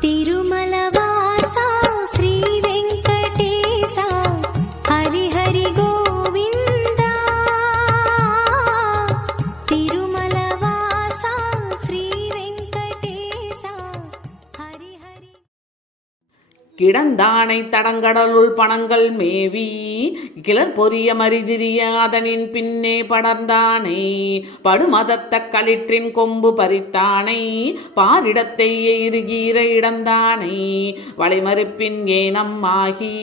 திரு தானை தடங்கடலுள் பணங்கள் மேவி கிளர் பொரிய மறிதிரிய அதனின் பின்னே படர்ந்தானை படுமதத்த களிற்றின் கொம்பு பறித்தானை பாரிடத்தை எருகீர இடந்தானை வளைமறுப்பின் ஏனம் ஆகி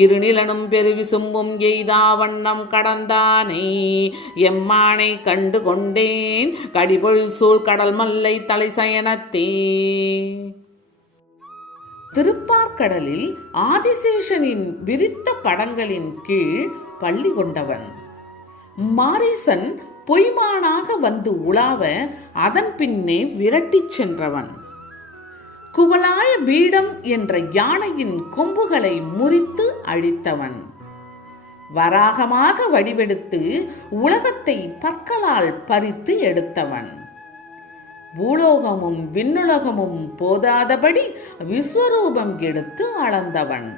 இருநிலனும் பெருவிசும்பும் எய்தா வண்ணம் கடந்தானை எம்மானை கண்டு கொண்டேன் கடிபொழில் சூழ் கடல் மல்லை தலைசயனத்தே திருப்பார்க்கடலில் ஆதிசேஷனின் விரித்த படங்களின் கீழ் பள்ளி கொண்டவன். மாரீசன் பொய்மானாக வந்து உலாவ அதன் பின்னே விரட்டிச் சென்றவன். குவலாய பீடம் என்ற யானையின் கொம்புகளை முறித்து அழித்தவன். வராகமாக வடிவெடுத்து உலகத்தை பற்களால் பறித்து எடுத்தவன். பூலோகமும் விண்ணுலகமும் போதாதபடி விஸ்வரூபம் எடுத்து அளந்தவன்.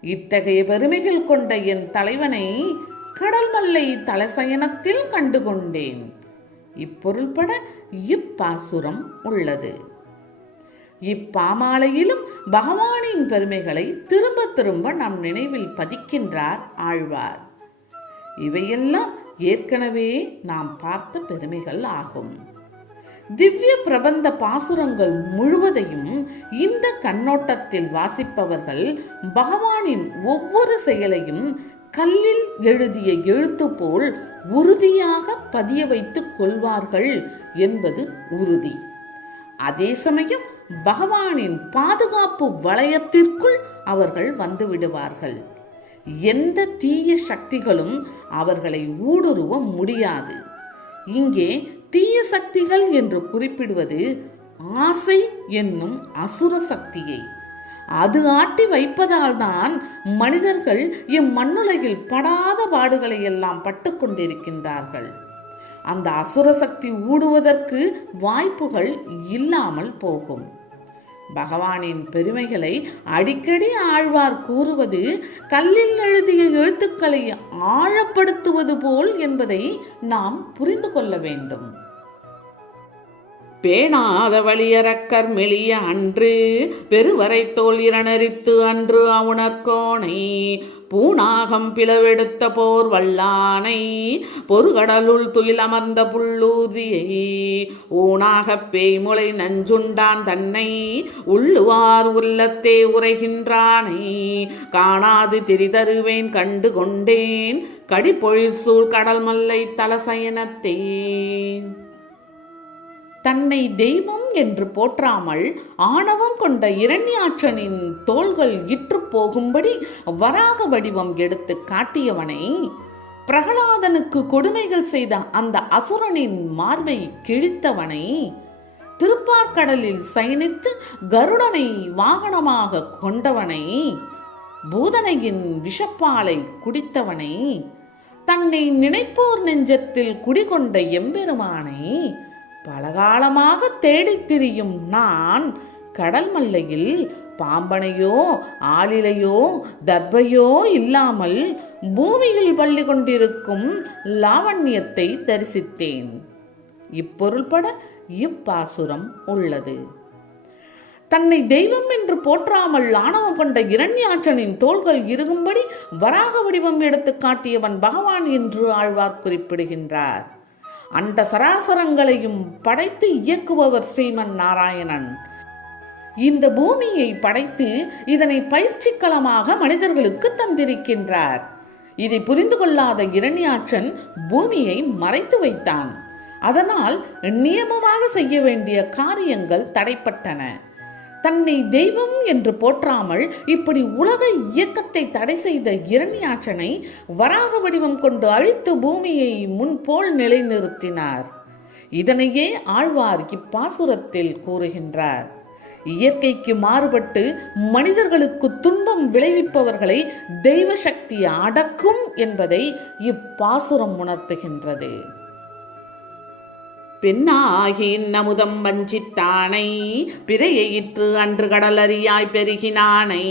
இத்தகைய பெருமைகள் கொண்ட என் தலைவனை கடல் மல்லை தலசயனத்தில் கண்டு கொண்டேன் இப்பொருள்பட இப்பாசுரம் உள்ளது. இப்பாமாலையிலும் பகவானின் பெருமைகளை திரும்ப திரும்ப நம் நினைவில் பதிக்கின்றார் ஆழ்வார். இவையெல்லாம் ஏற்கனவே நாம் பார்த்த பெருமைகள் ஆகும். திவ்ய பிரபந்த பாசுரங்கள் முழுவதையும் இந்த கண்ணோட்டத்தில் வாசிப்பவர்கள் பகவானின் ஒவ்வொரு செயலையும் கல்லில் எழுதிய எழுத்து போல் உறுதியாக பதிய வைத்துக் கொள்வார்கள் என்பது உறுதி. அதே சமயம் பகவானின் பாதுகாப்பு வளையத்திற்குள் அவர்கள் வந்துவிடுவார்கள் எந்த தீய சக்திகளும் அவர்களை ஊடுருவ முடியாது. இங்கே தீய சக்திகள் என்று குறிப்பிடுவது ஆசை என்னும் அசுர சக்தியை. அது ஆட்டி வைப்பதால் தான் மனிதர்கள் இம்மண்ணுலகில் படாத பாடுகளை எல்லாம் பட்டு கொண்டிருக்கின்றார்கள். அந்த அசுர சக்தி ஊடுவதற்கு வாய்ப்புகள் இல்லாமல் போகும். பகவானின் பெருமைகளை அடிக்கடி ஆழ்வார் கூறுவது கல்லில் எழுதிய எழுத்துக்களை ஆழப்படுத்துவது போல் என்பதை நாம் புரிந்து கொள்ள வேண்டும். பேணாத வழியறக்கர் மெளிய அன்று பெருவரை தோல் இரணரித்து அன்று அவுணர்கோணை பூணாகம் பிளவெடுத்த போர் வல்லானை பொறுகடலுள் துயில் அமர்ந்த புல்லூதியை ஊனாகப் பேய்முளை நஞ்சுண்டான் தன்னை உள்ளுவார் உள்ளத்தே உரைகின்றானை காணாது திரிதருவேன் கண்டு கொண்டேன் கடிப்பொழில் சூழ் கடல் மல்லை தலசயனத்தே. தன்னை தெய்வம் என்று போற்றாமல் ஆணவம் கொண்ட இரண்யாற்றனின் தோள்கள் இற்று போகும்படி வராக வடிவம் எடுத்து காட்டியவனை பிரகலாதனுக்கு கொடுமைகள் செய்த அந்த அசுரனின் மார்பை கிழித்தவனை திருப்பார்கடலில் சயனித்து கருடனை வாகனமாக கொண்டவனை பூதனையின் விஷப்பாலை குடித்தவனை தன்னை நினைப்போர் நெஞ்சத்தில் குடிகொண்ட எம்பெருமானை பலகாலமாக தேடித் திரியும் நான் கடல் மல்லையில் பாம்பனையோ ஆளிலையோ தர்பையோ இல்லாமல் பூமியில் பள்ளி கொண்டிருக்கும் லாவண்யத்தை தரிசித்தேன். இப்பொருள்பட இப்பாசுரம் உள்ளது. தன்னை தெய்வம் என்று போற்றாமல் ஆணவம் கொண்ட இரண்யாச்சனின் தோள்கள் இருகும்படி வராக வடிவம் எடுத்து காட்டியவன் பகவான் என்று ஆழ்வார் குறிப்பிடுகின்றார். அண்ட சராசரங்களையும் படைத்து இயக்குபவர் ஸ்ரீமன் நாராயணன். இந்த பூமியை படைத்து இதனை பயிற்சிக்களமாக மனிதர்களுக்கு தந்திருக்கின்றார். இதை புரிந்து கொள்ளாத இரணியாற்றன் பூமியை மறைத்து வைத்தான். அதனால் நியமமாக செய்ய வேண்டிய காரியங்கள் தடைப்பட்டன. தன்னை தெய்வம் என்று போற்றாமல் இப்படி உலக இயக்கத்தை தடை செய்த இரணியாச்சனை வராக வடிவம் கொண்டு அழித்து பூமியை முன்போல் நிலைநிறுத்தினார். இதனையே ஆழ்வார் இப்பாசுரத்தில் கூறுகின்றார். இயற்கைக்கு மாறுபட்டு மனிதர்களுக்கு துன்பம் விளைவிப்பவர்களை தெய்வ சக்தி அடக்கும் என்பதை இப்பாசுரம் உணர்த்துகின்றது. பெண்ணாகி நமுதம் வஞ்சித்தானை பிறையிற்று அன்று கடலறியாய் பெருகினானை.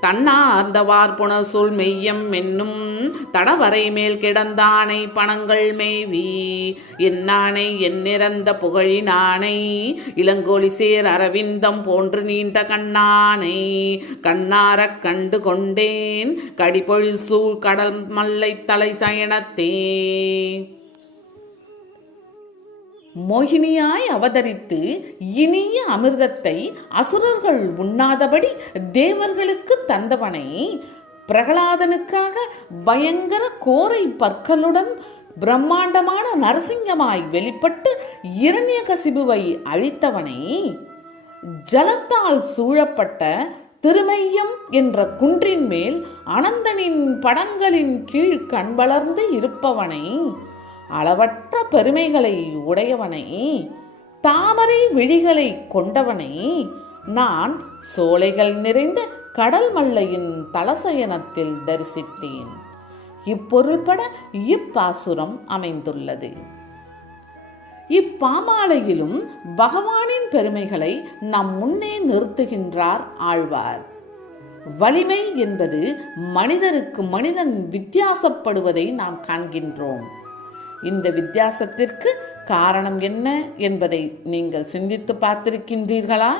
தன்னார்ந்த வார்ப்புணசுள் மெய்யம் என்னும் தடவரை மேல் கிடந்தானை பணங்கள் மேவி. என்னானை எண்ணிறந்த புகழினானை இளங்கோலி சேர் அரவிந்தம் போன்று நீண்ட கண்ணானை. கண்ணாரக் கண்டு கொண்டேன் கடிபொழி சூழ் கடல் மல்லை தலை சயனத்தே. மோகினியாய் அவதரித்து இனிய அமிர்தத்தை அசுரர்கள் உண்ணாதபடி தேவர்களுக்கு தந்தவனை பிரகலாதனுக்காக பயங்கர கோரை பற்களுடன் பிரம்மாண்டமான நரசிங்கமாய் வெளிப்பட்டு இரண்யகசிபுவை அழித்தவனை ஜலத்தால் சூழப்பட்ட திருமையம் என்ற குன்றின் மேல் அனந்தனின் படங்களின் கீழ் கண்வளர்ந்து இருப்பவனை அளவற்ற பெருமைகளை உடையவனை தாமரை விழிகளை கொண்டவனை நான் சோலைகள் நிறைந்த கடல் மல்லையின் தலசயனத்தில் தரிசித்தேன். இப்பொருள்பட இப்பாசுரம் அமைந்துள்ளது. இப்பாமாலையிலும் பகவானின் பெருமைகளை நம் முன்னே நிறுத்துகின்றார் ஆழ்வார். வலிமை என்பது மனிதருக்கு மனிதன் வித்தியாசப்படுவதை நாம் காண்கின்றோம். இந்த வித்தியாசத்திற்கு காரணம் என்ன என்பதை நீங்கள் சிந்தித்து பார்த்திருக்கின்றீர்களா?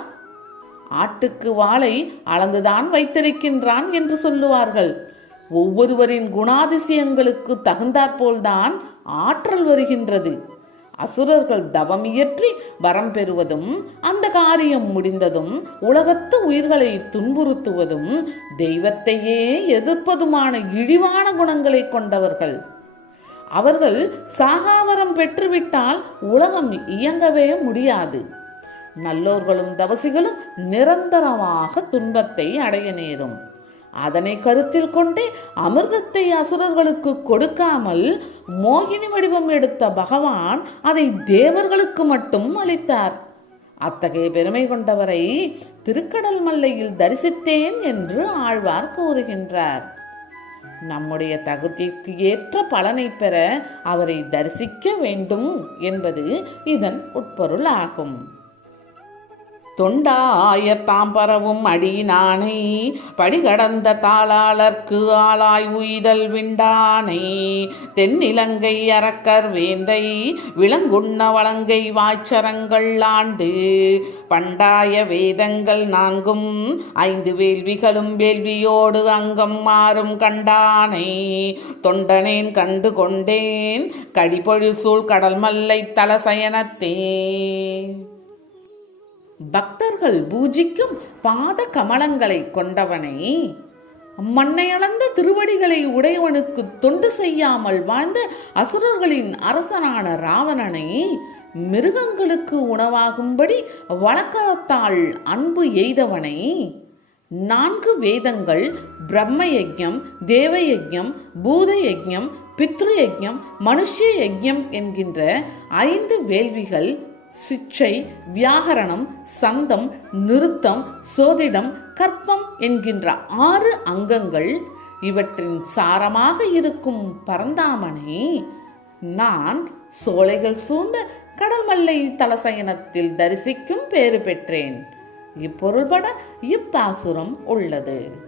ஆட்டுக்கு வாளை அளந்துதான் வைத்திருக்கின்றான் என்று சொல்லுவார்கள். ஒவ்வொருவரின் குணாதிசயங்களுக்கு தகுந்தாற்போல்தான் ஆற்றல் வருகின்றது. அசுரர்கள் தவம் இயற்றி வரம் பெறுவதும் அந்த காரியம் முடிந்ததும் உலகத்து உயிர்களை துன்புறுத்துவதும் தெய்வத்தையே எதிர்ப்பதுமான இழிவான குணங்களை கொண்டவர்கள். அவர்கள் சாகாவரம் பெற்றுவிட்டால் உலகம் இயங்கவே முடியாது. நல்லோர்களும் தவசிகளும் நிரந்தரமாக துன்பத்தை அடைய நேரும். அதனை கருத்தில் கொண்டே அமிர்தத்தை அசுரர்களுக்கு கொடுக்காமல் மோகினி வடிவம் எடுத்த பகவான் அதை தேவர்களுக்கு மட்டும் அளித்தார். அத்தகைய பெருமை கொண்டவரை திருக்கடல் மல்லையில் தரிசித்தேன் என்று ஆழ்வார் கூறுகின்றார். நம்முடைய தகுதிக்கு ஏற்ற பலனை பெற அவரை தரிசிக்க வேண்டும் என்பது இதன் உட்பொருள் ஆகும் தொண்டாயர் தாம் அடி அடியினானை படிகடந்த தாளாளர்க்கு ஆளாய் உய்தல் விண்டானை. தென்னிலங்கை அரக்கர் வேந்தை விலங்குண்ண வளங்கை வாய்ச்சரங்கள் ஆண்டு. பண்டாய வேதங்கள் நான்கும் ஐந்து வேள்விகளும் வேள்வியோடு அங்கம் மாறும் கண்டானை. தொண்டனேன் கண்டு கொண்டேன் கடிபொழி சூழ் கடல் மல்லை தலசயனத்தே. பக்தர்கள் பூஜிக்கும் பாத கமலங்களை கொண்டவனை. மண்ணை அளந்த திருவடிகளை உடையவனுக்கு தொண்டு செய்யாமல் வாழ்ந்த அசுரர்களின் அரசனான ராவணனை மிருகங்களுக்கு உணவாகும்படி வழக்கத்தால் அன்பு எய்தவனை. நான்கு வேதங்கள் பிரம்ம யஜ்யம் தேவ யஜ்யம் பூத யஜ்யம் பித்ரு யஜ்யம் மனுஷ யஜ்யம் என்கின்ற ஐந்து வேள்விகள் சிச்சை வியாகரணம் சந்தம் நிறுத்தம் சோதிடம் கற்பம் என்கின்ற ஆறு அங்கங்கள் இவற்றின் சாரமாக இருக்கும் பரந்தாமனை நான் சோலைகள் சூழ்ந்த கடல்மல்லை தலசயனத்தில் தரிசிக்கும் பேறு பெற்றேன். இப்பொருள்பட இப்பாசுரம் உள்ளது.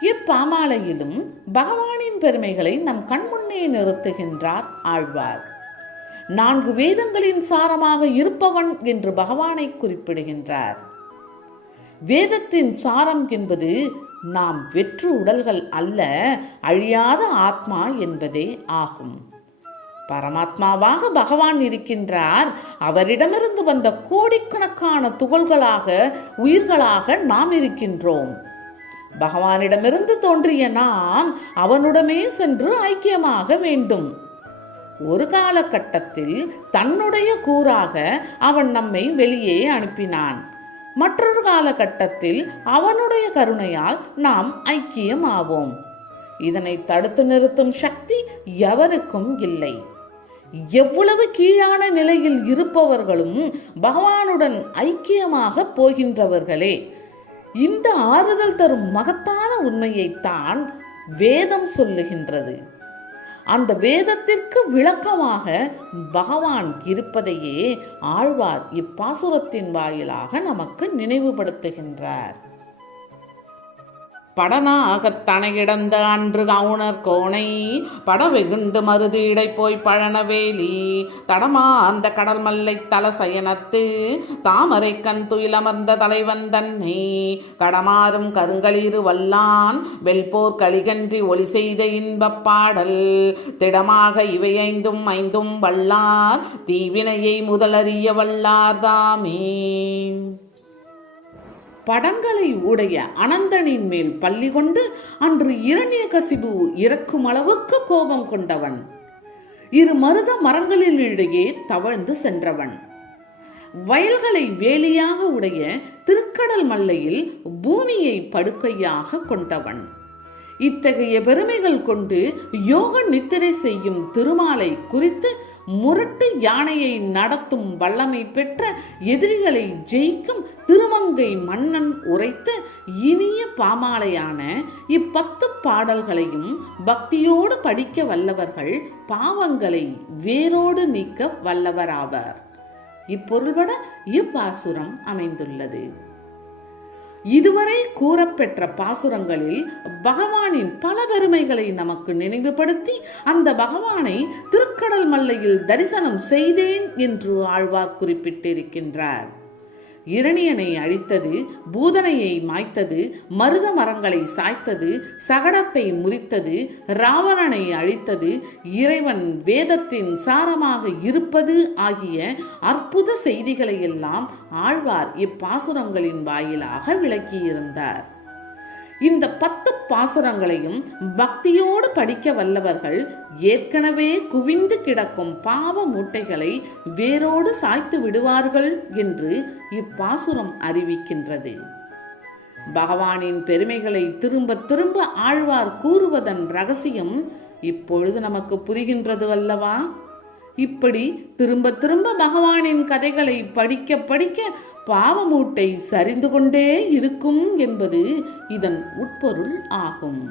இப்பாமாலையிலும் பகவானின் பெருமைகளை நம் கண்முன்னே நிறுத்துகின்றார் ஆழ்வார். நான்கு வேதங்களின் சாரமாக இருப்பவன் என்று பகவானை குறிப்பிடுகின்றார். வேதத்தின் சாரம் என்பது நாம் வெற்று உடல்கள் அல்ல அழியாத ஆத்மா என்பதே ஆகும். பரமாத்மாவாக பகவான் இருக்கின்றார். அவரிடமிருந்து வந்த கோடிக்கணக்கான துகள்களாக உயிர்களாக நாம் இருக்கின்றோம். பகவானிடமிருந்து தோன்றிய நாம் அவனுடமே சென்று ஐக்கியமாக வேண்டும். ஒரு காலகட்டத்தில் தன்னுடைய கூறாக அவன் நம்மை வெளியே அனுப்பினான். மற்றொரு காலகட்டத்தில் அவனுடைய கருணையால் நாம் ஐக்கியம் ஆவோம் இதனை தடுத்து நிறுத்தும் சக்தி எவருக்கும் இல்லை. எவ்வளவு கீழான நிலையில் இருப்பவர்களும் பகவானுடன் ஐக்கியமாக போகின்றவர்களே. இந்த ஆறுதல் தரும் மகத்தான உண்மையைத்தான் வேதம் சொல்லுகின்றது. அந்த வேதத்திற்கு விளக்கமாக பகவான் இருப்பதையே ஆழ்வார் இப்பாசுரத்தின் வாயிலாக நமக்கு நினைவுபடுத்துகின்றார். படனாகத் தனையிடந்த அன்று கவுணர் கோணை படவெகுண்டு மருதீடை போய் பழனவேலி தடமா அந்த கடல் மல்லை தலசயனத்து தாமரை கண் துயிலமர்ந்த தலைவன் தன்னை கடமாறும் கருங்களிரு வல்லான் வெல்போர் களிகன்றி ஒளி செய்த இன்பப் பாடல் திடமாக இவை ஐந்தும் ஐந்தும் வல்லார் தீவினையை முதலறிய வல்லார் தாமே. படங்களை உடைய அனந்தனின் மேல் பள்ளி கொண்டு அன்று இரண்யகசிபு இறக்கும் அளவுக்கு கோபம் கொண்டவன். இரு மருத மரங்களினிடையே தவழ்ந்து சென்றவன். வயல்களை வேலியாக உடைய திருக்கடல் மல்லையில் பூமியை படுக்கையாக கொண்டவன். இத்தகைய பெருமைகள் கொண்டு யோக நித்திரை செய்யும் திருமாலை குறித்து முரட்டு யானையை நடத்தும் வல்லமை பெற்ற எதிரிகளை ஜெயிக்கும் திருமங்கை மன்னன் உரைத்த இனிய பாமாலையான இப்பத்து பாடல்களையும் பக்தியோடு படிக்க வல்லவர்கள் பாவங்களை வேரோடு நீக்க வல்லவராவர். இப்பொருள்பட இப்பாசுரம் அமைந்துள்ளது. இதுவரை கூறப்பெற்ற பாசுரங்களில் பகவானின் பல பெருமைகளை நமக்கு நினைவுபடுத்தி அந்த பகவானை திருக்கடல் மல்லையில் தரிசனம் செய்தேன் என்று ஆழ்வார் குறிப்பிட்டிருக்கின்றார். இரணியனை அழித்தது பூதனையை மாய்த்தது மருத மரங்களை சாய்த்தது சகடத்தை முறித்தது ராவணனை அழித்தது இறைவன் வேதத்தின் சாரமாக இருப்பது ஆகிய அற்புத செய்திகளை எல்லாம் ஆழ்வார் இப்பாசுரங்களின் வாயிலாக விளக்கியிருந்தார். இந்த பத்து பாசுரங்களையும் பக்தியோடு படிக்க வல்லவர்கள் ஏற்கனவே குவிந்து கிடக்கும் பாவ மூட்டைகளை வேரோடு சாய்த்து விடுவார்கள் என்று இப்பாசுரம் அறிவிக்கின்றது. பகவானின் பெருமைகளை திரும்ப திரும்ப ஆழ்வார் கூறுவதன் ரகசியம் இப்பொழுது நமக்கு புரிகின்றது அல்லவா? இப்படி திரும்ப திரும்ப பகவானின் கதைகளை படிக்க படிக்க பாவமூட்டை சரிந்து கொண்டே இருக்கும் என்பது இதன் உட்பொருள் ஆகும்.